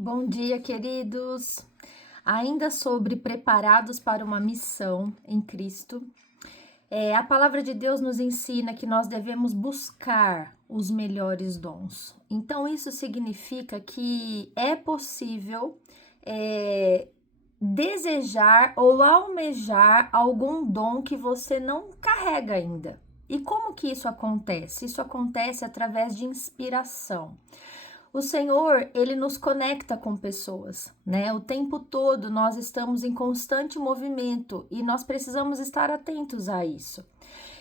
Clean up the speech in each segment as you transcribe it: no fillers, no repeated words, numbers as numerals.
Bom dia, queridos. Ainda sobre preparados para uma missão em Cristo, a palavra de Deus nos ensina que nós devemos buscar os melhores dons. Então, isso significa que é possível desejar ou almejar algum dom que você não carrega ainda. E como que isso acontece? Isso acontece através de inspiração. O Senhor, ele nos conecta com pessoas, né? O tempo todo nós estamos em constante movimento e nós precisamos estar atentos a isso.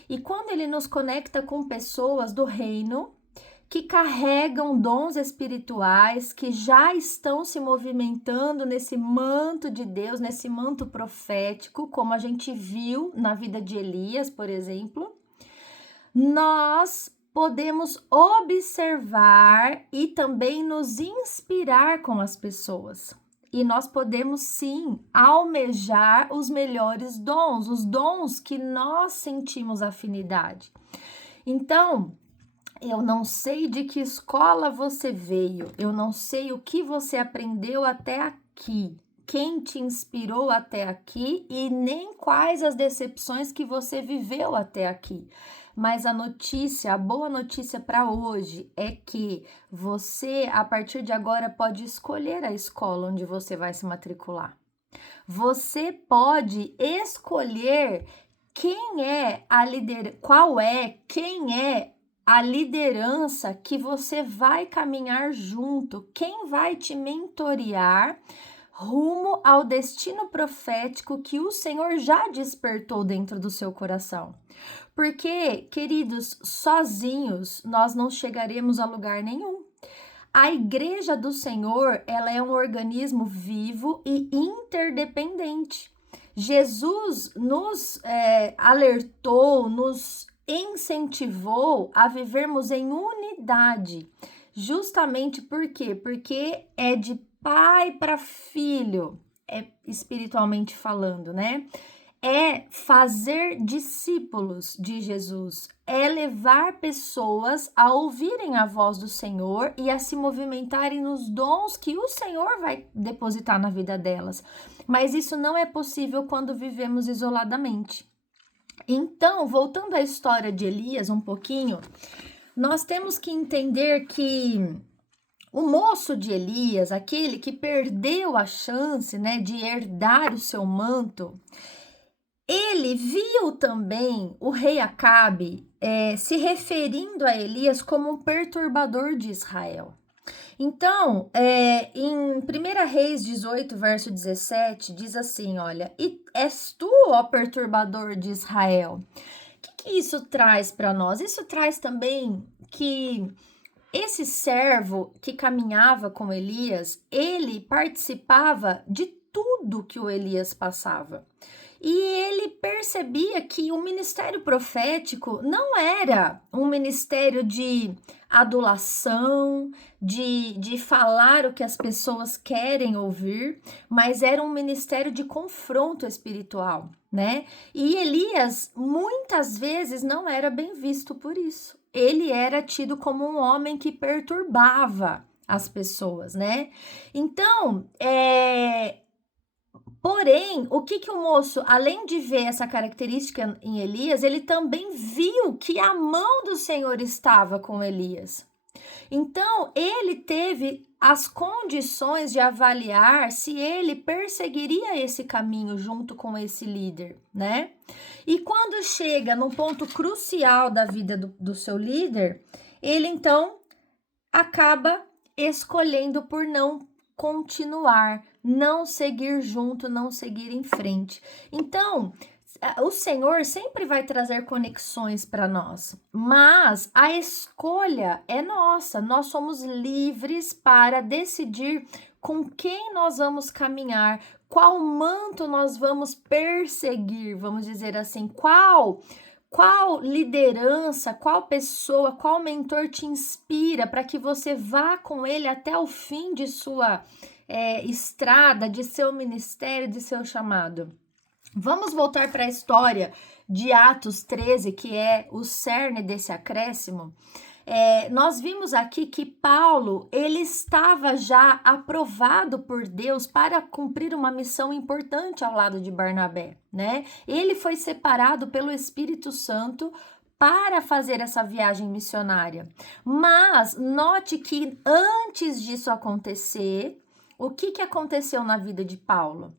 E quando ele nos conecta com pessoas do reino que carregam dons espirituais, que já estão se movimentando nesse manto de Deus, nesse manto profético, como a gente viu na vida de Elias, por exemplo, nós podemos observar e também nos inspirar com as pessoas. E nós podemos sim almejar os melhores dons, os dons que nós sentimos afinidade. Então, eu não sei de que escola você veio, eu não sei o que você aprendeu até aqui, quem te inspirou até aqui e nem quais as decepções que você viveu até aqui. Mas a boa notícia para hoje é que você, a partir de agora, pode escolher a escola onde você vai se matricular. Você pode escolher quem é a liderança que você vai caminhar junto, quem vai te mentorear rumo ao destino profético que o Senhor já despertou dentro do seu coração. Porque, queridos, sozinhos nós não chegaremos a lugar nenhum. A igreja do Senhor, ela é um organismo vivo e interdependente. Jesus nos alertou, nos incentivou a vivermos em unidade. Justamente por quê? Porque é de pai para filho, espiritualmente falando, né? É fazer discípulos de Jesus, é levar pessoas a ouvirem a voz do Senhor e a se movimentarem nos dons que o Senhor vai depositar na vida delas. Mas isso não é possível quando vivemos isoladamente. Então, voltando à história de Elias um pouquinho, nós temos que entender que o moço de Elias, aquele que perdeu a chance, né, de herdar o seu manto, ele viu também o rei Acabe se referindo a Elias como um perturbador de Israel. Então, em 1 Reis 18, verso 17, diz assim, olha, e és tu, ó perturbador de Israel? O que isso traz para nós? Isso traz também que esse servo que caminhava com Elias, ele participava de tudo que o Elias passava. E ele percebia que o ministério profético não era um ministério de adulação, de falar o que as pessoas querem ouvir, mas era um ministério de confronto espiritual, né? E Elias muitas vezes não era bem visto por isso. Ele era tido como um homem que perturbava as pessoas, né? Então, porém, o que o moço, além de ver essa característica em Elias, ele também viu que a mão do Senhor estava com Elias. Então, ele teve as condições de avaliar se ele perseguiria esse caminho junto com esse líder, né? E quando chega num ponto crucial da vida do seu líder, ele então acaba escolhendo por não continuar, não seguir junto, não seguir em frente. Então, o Senhor sempre vai trazer conexões para nós, mas a escolha é nossa. Nós somos livres para decidir com quem nós vamos caminhar, qual manto nós vamos perseguir, vamos dizer assim, qual liderança, qual pessoa, qual mentor te inspira para que você vá com ele até o fim de sua estrada, de seu ministério, de seu chamado. Vamos voltar para a história de Atos 13, que é o cerne desse acréscimo. Nós vimos aqui que Paulo, ele estava já aprovado por Deus para cumprir uma missão importante ao lado de Barnabé, né? Ele foi separado pelo Espírito Santo para fazer essa viagem missionária. Mas note que antes disso acontecer, o que aconteceu na vida de Paulo?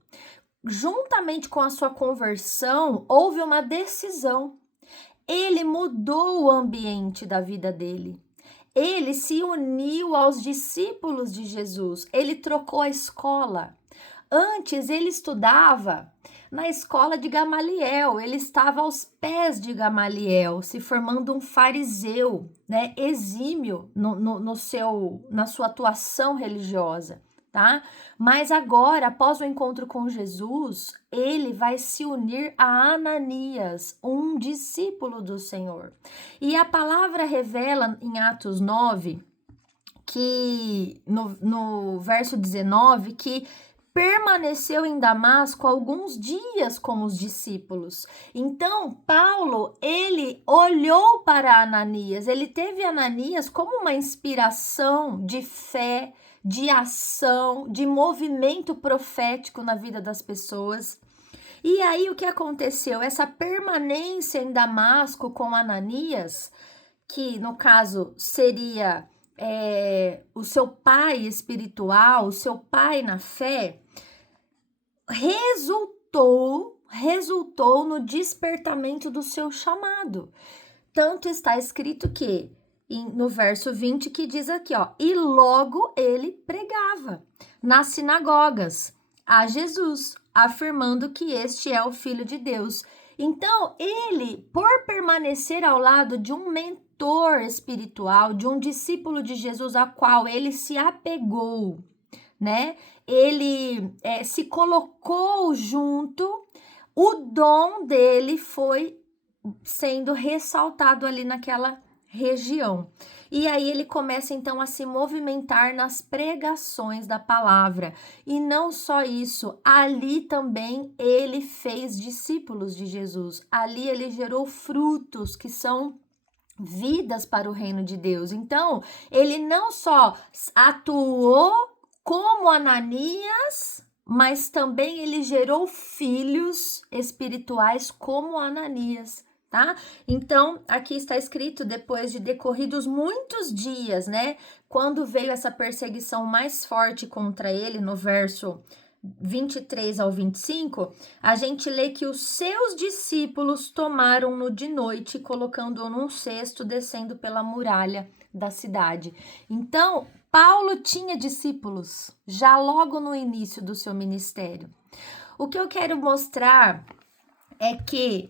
Juntamente com a sua conversão, houve uma decisão. Ele mudou o ambiente da vida dele. Ele se uniu aos discípulos de Jesus. Ele trocou a escola. Antes ele estudava na escola de Gamaliel. Ele estava aos pés de Gamaliel, se formando um fariseu, né, exímio na sua atuação religiosa. Tá? Mas agora, após o encontro com Jesus, ele vai se unir a Ananias, um discípulo do Senhor. E a palavra revela em Atos 9, que no verso 19, que permaneceu em Damasco alguns dias com os discípulos. Então, Paulo, ele olhou para Ananias, ele teve Ananias como uma inspiração de fé, de ação, de movimento profético na vida das pessoas. E aí o que aconteceu? Essa permanência em Damasco com Ananias, que no caso seria o seu pai espiritual, o seu pai na fé, resultou no despertamento do seu chamado. Tanto está escrito que no verso 20 que diz aqui, ó, e logo ele pregava nas sinagogas a Jesus, afirmando que este é o Filho de Deus. Então, ele, por permanecer ao lado de um mentor espiritual, de um discípulo de Jesus, a qual ele se apegou, né? Ele se colocou junto, o dom dele foi sendo ressaltado ali naquela região. E aí ele começa então a se movimentar nas pregações da palavra. E não só isso, ali também ele fez discípulos de Jesus. Ali ele gerou frutos que são vidas para o reino de Deus. Então, ele não só atuou como Ananias, mas também ele gerou filhos espirituais como Ananias. Tá? Então, aqui está escrito, depois de decorridos muitos dias, né? Quando veio essa perseguição mais forte contra ele, no verso 23 ao 25, a gente lê que os seus discípulos tomaram-no de noite, colocando-o num cesto, descendo pela muralha da cidade. Então, Paulo tinha discípulos, já logo no início do seu ministério. O que eu quero mostrar é que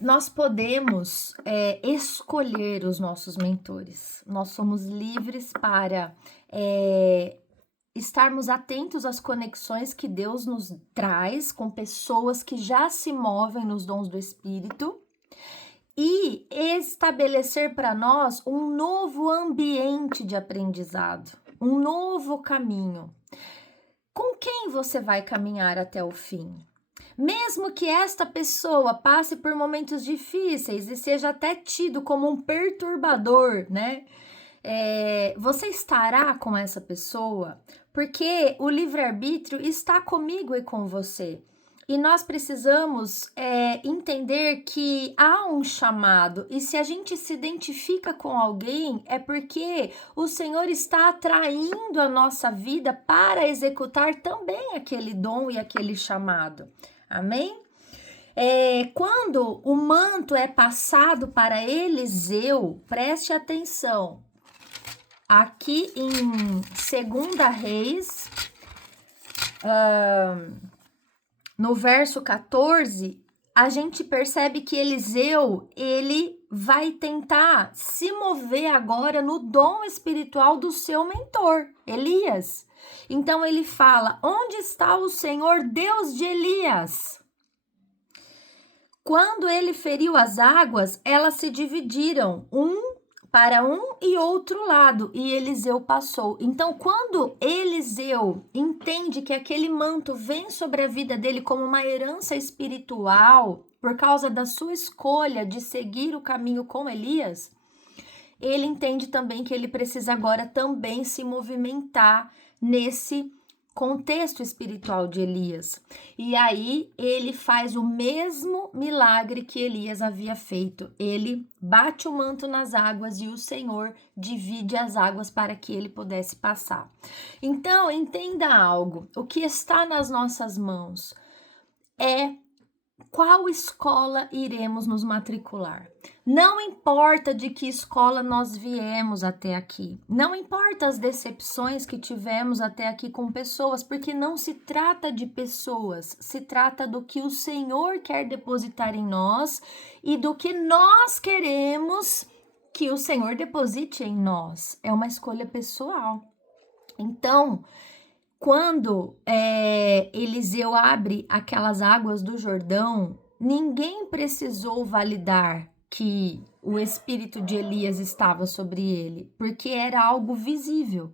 nós podemos escolher os nossos mentores. Nós somos livres para estarmos atentos às conexões que Deus nos traz com pessoas que já se movem nos dons do Espírito e estabelecer para nós um novo ambiente de aprendizado, um novo caminho. Com quem você vai caminhar até o fim? Mesmo que esta pessoa passe por momentos difíceis e seja até tido como um perturbador, né? Você estará com essa pessoa? Porque o livre-arbítrio está comigo e com você. E nós precisamos entender que há um chamado. E se a gente se identifica com alguém, é porque o Senhor está atraindo a nossa vida para executar também aquele dom e aquele chamado. Amém? Quando o manto é passado para Eliseu, preste atenção. Aqui em 2 Reis, no verso 14, a gente percebe que Eliseu, ele vai tentar se mover agora no dom espiritual do seu mentor, Elias. Então ele fala, onde está o Senhor Deus de Elias? Quando ele feriu as águas, elas se dividiram, para um e outro lado, e Eliseu passou. Então, quando Eliseu entende que aquele manto vem sobre a vida dele como uma herança espiritual, por causa da sua escolha de seguir o caminho com Elias, ele entende também que ele precisa agora também se movimentar nesse contexto espiritual de Elias. E aí ele faz o mesmo milagre que Elias havia feito. Ele bate o manto nas águas e o Senhor divide as águas para que ele pudesse passar. Então, entenda algo. O que está nas nossas mãos é qual escola iremos nos matricular. Não importa de que escola nós viemos até aqui. Não importa as decepções que tivemos até aqui com pessoas, porque não se trata de pessoas, se trata do que o Senhor quer depositar em nós e do que nós queremos que o Senhor deposite em nós. É uma escolha pessoal. Então, quando Eliseu abre aquelas águas do Jordão, ninguém precisou validar que o espírito de Elias estava sobre ele, porque era algo visível.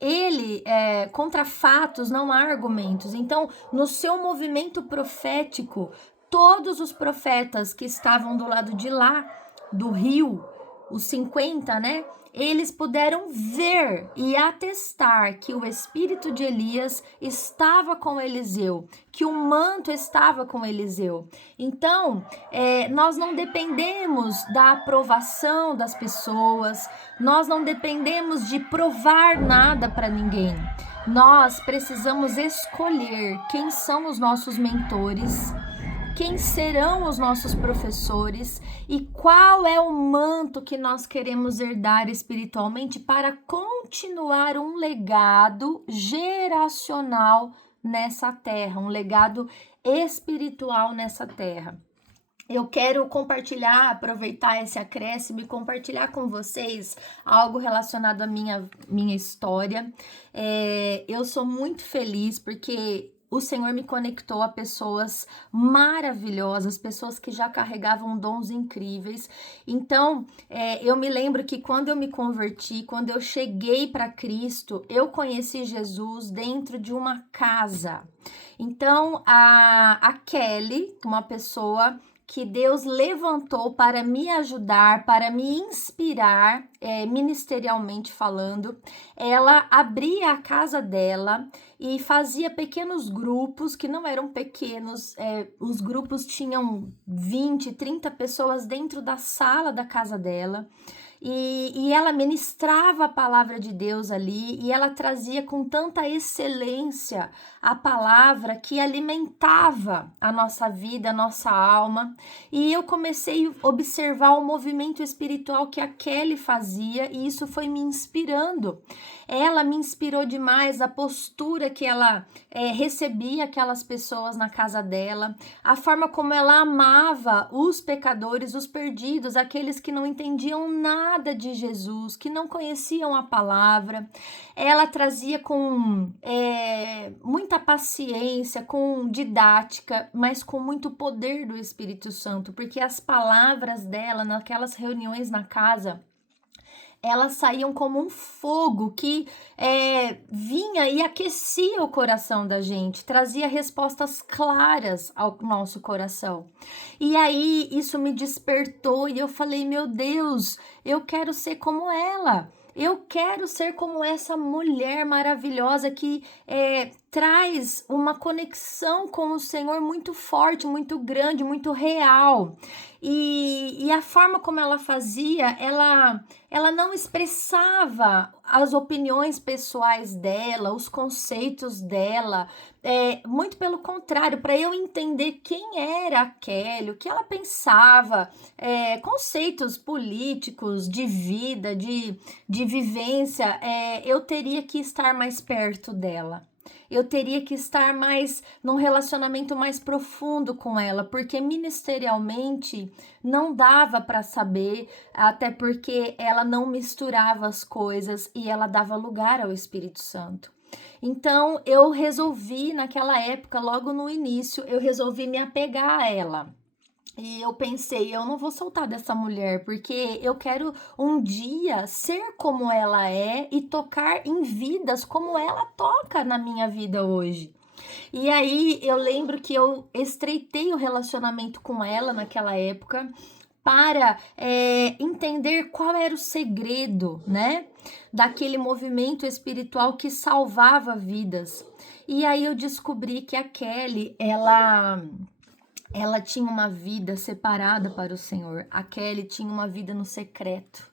Ele, contra fatos, não há argumentos. Então, no seu movimento profético, todos os profetas que estavam do lado de lá, do rio, os 50, né? Eles puderam ver e atestar que o espírito de Elias estava com Eliseu, que o manto estava com Eliseu. Então, nós não dependemos da aprovação das pessoas, nós não dependemos de provar nada para ninguém. Nós precisamos escolher quem são os nossos mentores, quem serão os nossos professores e qual é o manto que nós queremos herdar espiritualmente para continuar um legado geracional nessa terra, um legado espiritual nessa terra. Eu quero compartilhar, aproveitar esse acréscimo e compartilhar com vocês algo relacionado à minha história. Eu sou muito feliz porque o Senhor me conectou a pessoas maravilhosas, pessoas que já carregavam dons incríveis. Então, eu me lembro que quando eu me converti, quando eu cheguei para Cristo, eu conheci Jesus dentro de uma casa. Então, a Kelly, uma pessoa que Deus levantou para me ajudar, para me inspirar, ministerialmente falando, ela abria a casa dela e fazia pequenos grupos, que não eram pequenos, os grupos tinham 20, 30 pessoas dentro da sala da casa dela. E ela ministrava a palavra de Deus ali e ela trazia com tanta excelência a palavra que alimentava a nossa vida, a nossa alma. E eu comecei a observar o movimento espiritual que a Kelly fazia e isso foi me inspirando. Ela me inspirou demais, a postura que ela recebia aquelas pessoas na casa dela, a forma como ela amava os pecadores, os perdidos, aqueles que não entendiam nada de Jesus, que não conheciam a palavra. Ela trazia com muita paciência, com didática, mas com muito poder do Espírito Santo, porque as palavras dela naquelas reuniões na casa, elas saíam como um fogo que vinha e aquecia o coração da gente, trazia respostas claras ao nosso coração. E aí isso me despertou e eu falei, meu Deus, eu quero ser como ela. Eu quero ser como essa mulher maravilhosa que traz uma conexão com o Senhor muito forte, muito grande, muito real. E a forma como ela fazia, ela não expressava as opiniões pessoais dela, os conceitos dela, muito pelo contrário, para eu entender quem era a Kelly, o que ela pensava, conceitos políticos, de vida, de vivência, eu teria que estar mais perto dela. Eu teria que estar mais num relacionamento mais profundo com ela, porque ministerialmente não dava para saber, até porque ela não misturava as coisas e ela dava lugar ao Espírito Santo. Então, eu resolvi, naquela época, logo no início, eu resolvi me apegar a ela. E eu pensei, eu não vou soltar dessa mulher, porque eu quero um dia ser como ela é e tocar em vidas como ela toca na minha vida hoje. E aí eu lembro que eu estreitei o relacionamento com ela naquela época, para entender qual era o segredo, né, daquele movimento espiritual que salvava vidas. E aí eu descobri que a Kelly, ela tinha uma vida separada para o Senhor. A Kelly tinha uma vida no secreto.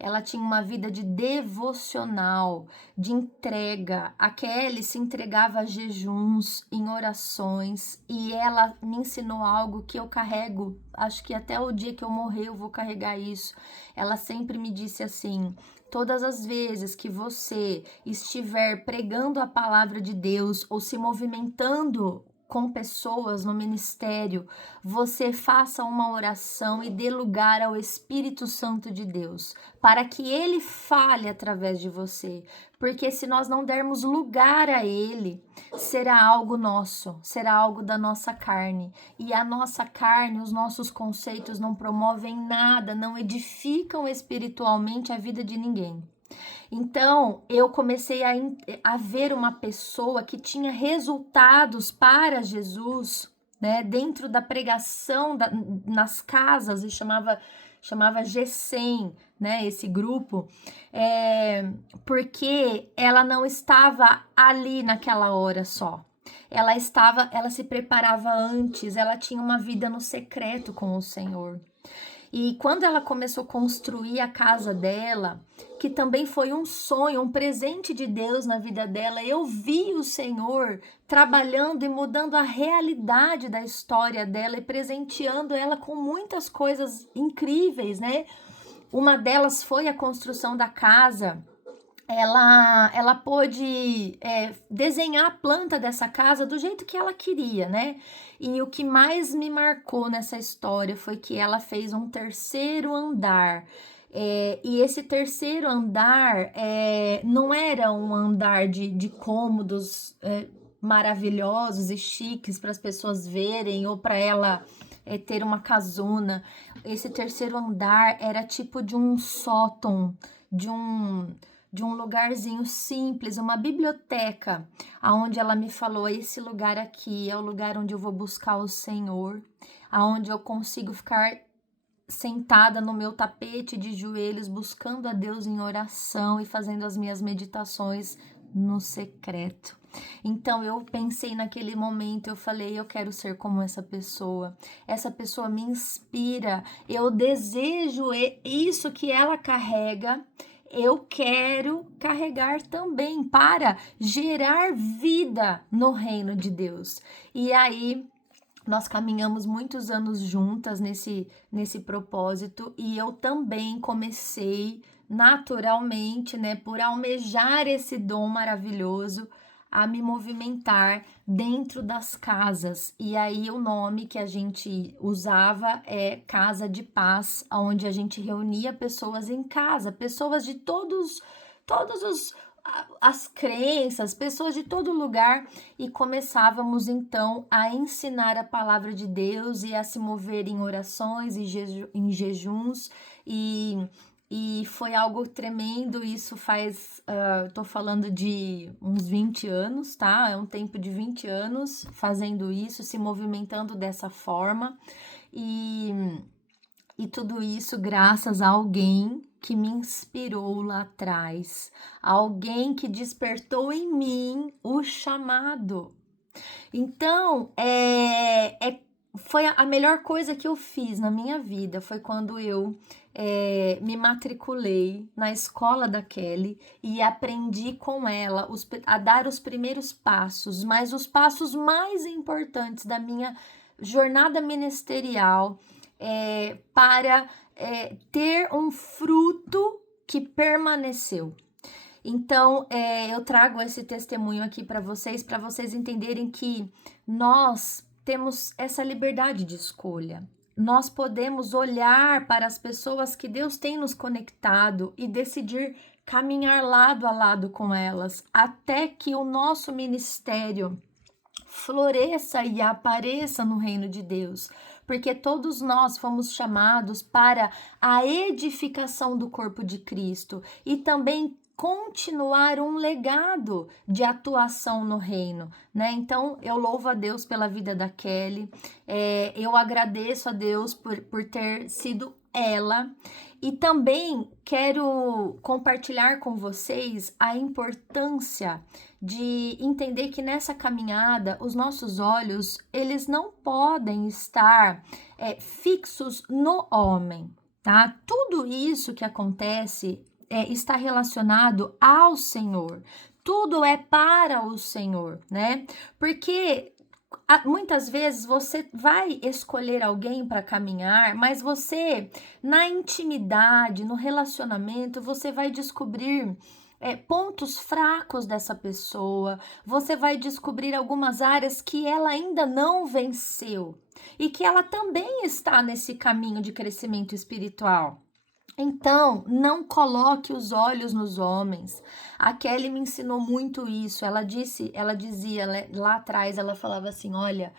Ela tinha uma vida de devocional, de entrega. A Kelly se entregava a jejuns, em orações, e ela me ensinou algo que eu carrego, acho que até o dia que eu morrer eu vou carregar isso. Ela sempre me disse assim: todas as vezes que você estiver pregando a palavra de Deus ou se movimentando com pessoas no ministério, você faça uma oração e dê lugar ao Espírito Santo de Deus, para que ele fale através de você. Porque se nós não dermos lugar a ele, será algo nosso, será algo da nossa carne. E a nossa carne, os nossos conceitos não promovem nada, não edificam espiritualmente a vida de ninguém. Então, eu comecei a ver uma pessoa que tinha resultados para Jesus, né, dentro da pregação nas casas, e chamava G100, né, esse grupo, porque ela não estava ali naquela hora só. Ela se preparava antes, ela tinha uma vida no secreto com o Senhor. E quando ela começou a construir a casa dela, que também foi um sonho, um presente de Deus na vida dela, eu vi o Senhor trabalhando e mudando a realidade da história dela e presenteando ela com muitas coisas incríveis, né? Uma delas foi a construção da casa. Ela pôde desenhar a planta dessa casa do jeito que ela queria, né? E o que mais me marcou nessa história foi que ela fez um terceiro andar. E esse terceiro andar não era um andar de cômodos maravilhosos e chiques para as pessoas verem ou para ela ter uma casona. Esse terceiro andar era tipo de um sótão, de um lugarzinho simples, uma biblioteca, aonde ela me falou: esse lugar aqui é o lugar onde eu vou buscar o Senhor, aonde eu consigo ficar sentada no meu tapete de joelhos, buscando a Deus em oração e fazendo as minhas meditações no secreto. Então eu pensei naquele momento, eu falei: eu quero ser como essa pessoa me inspira, eu desejo isso que ela carrega. Eu quero carregar também para gerar vida no reino de Deus. E aí, nós caminhamos muitos anos juntas nesse propósito, e eu também comecei naturalmente, né, por almejar esse dom maravilhoso, a me movimentar dentro das casas. E aí o nome que a gente usava é Casa de Paz, onde a gente reunia pessoas em casa, pessoas de todos as crenças, pessoas de todo lugar, e começávamos então a ensinar a palavra de Deus e a se mover em orações e em jejuns, e foi algo tremendo. Isso faz, tô falando de uns 20 anos, tá? É um tempo de 20 anos fazendo isso, se movimentando dessa forma, e tudo isso graças a alguém que me inspirou lá atrás, alguém que despertou em mim o chamado. Então, foi a melhor coisa que eu fiz na minha vida, foi quando eu me matriculei na escola da Kelly e aprendi com ela a dar os primeiros passos, mas os passos mais importantes da minha jornada ministerial, para ter um fruto que permaneceu. Então, eu trago esse testemunho aqui para vocês entenderem que nós temos essa liberdade de escolha. Nós podemos olhar para as pessoas que Deus tem nos conectado e decidir caminhar lado a lado com elas, até que o nosso ministério floresça e apareça no reino de Deus, porque todos nós fomos chamados para a edificação do corpo de Cristo e também continuar um legado de atuação no reino, né? Então, eu louvo a Deus pela vida da Kelly, eu agradeço a Deus por ter sido ela, e também quero compartilhar com vocês a importância de entender que nessa caminhada os nossos olhos, eles não podem estar fixos no homem, tá? Tudo isso que acontece está relacionado ao Senhor. Tudo é para o Senhor, né? Porque muitas vezes você vai escolher alguém para caminhar, mas você, na intimidade, no relacionamento, você vai descobrir pontos fracos dessa pessoa, você vai descobrir algumas áreas que ela ainda não venceu e que ela também está nesse caminho de crescimento espiritual. Então, não coloque os olhos nos homens. A Kelly me ensinou muito isso. Ela dizia lá atrás, ela falava assim: olha,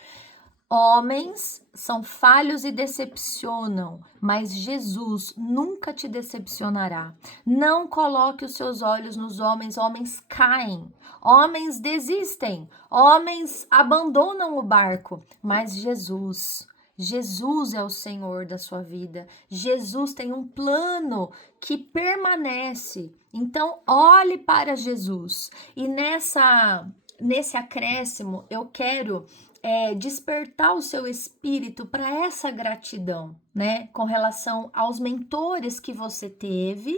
homens são falhos e decepcionam, mas Jesus nunca te decepcionará. Não coloque os seus olhos nos homens, homens caem, homens desistem, homens abandonam o barco, mas Jesus é o Senhor da sua vida. Jesus tem um plano que permanece. Então, olhe para Jesus. E nesse acréscimo, eu quero despertar o seu espírito para essa gratidão, né? Com relação aos mentores que você teve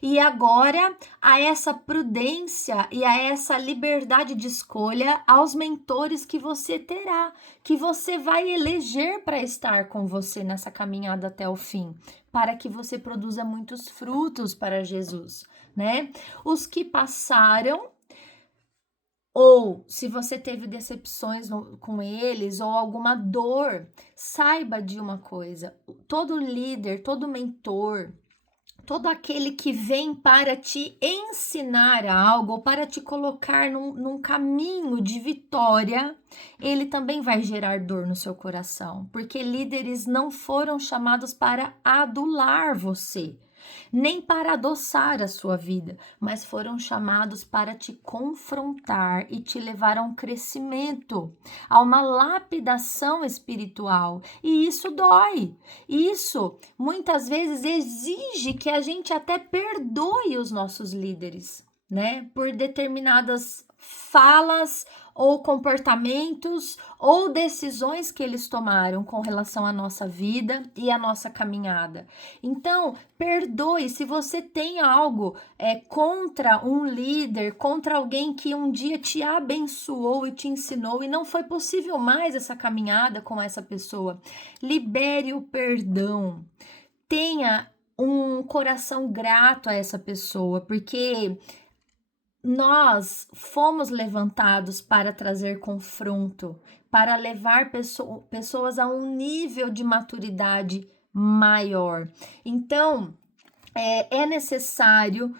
e agora a essa prudência e a essa liberdade de escolha aos mentores que você terá, que você vai eleger para estar com você nessa caminhada até o fim, para que você produza muitos frutos para Jesus, né? Os que passaram, ou se você teve decepções com eles ou alguma dor, saiba de uma coisa: todo líder, todo mentor, todo aquele que vem para te ensinar algo ou para te colocar num caminho de vitória, ele também vai gerar dor no seu coração, porque líderes não foram chamados para adular você, nem para adoçar a sua vida, mas foram chamados para te confrontar e te levar a um crescimento, a uma lapidação espiritual. E isso dói. Isso muitas vezes exige que a gente até perdoe os nossos líderes, né? Por determinadas falas ou comportamentos ou decisões que eles tomaram com relação à nossa vida e à nossa caminhada. Então, perdoe se você tem algo contra um líder, contra alguém que um dia te abençoou e te ensinou e não foi possível mais essa caminhada com essa pessoa. Libere o perdão. Tenha um coração grato a essa pessoa, porque nós fomos levantados para trazer confronto, para levar pessoas a um nível de maturidade maior. Então, é necessário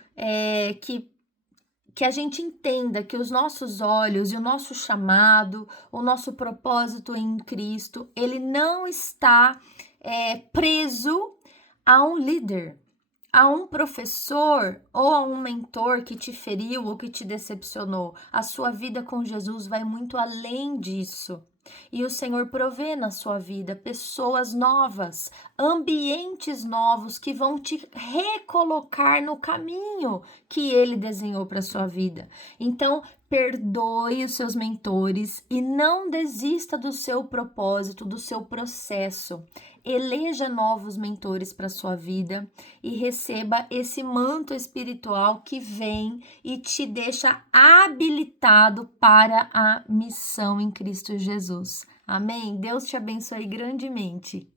que a gente entenda que os nossos olhos e o nosso chamado, o nosso propósito em Cristo, ele não está preso a um líder, a um professor ou a um mentor que te feriu ou que te decepcionou. A sua vida com Jesus vai muito além disso. E o Senhor provê na sua vida pessoas novas, ambientes novos que vão te recolocar no caminho que Ele desenhou para a sua vida. Então, perdoe os seus mentores e não desista do seu propósito, do seu processo. Eleja novos mentores para sua vida e receba esse manto espiritual que vem e te deixa habilitado para a missão em Cristo Jesus. Amém? Deus te abençoe grandemente.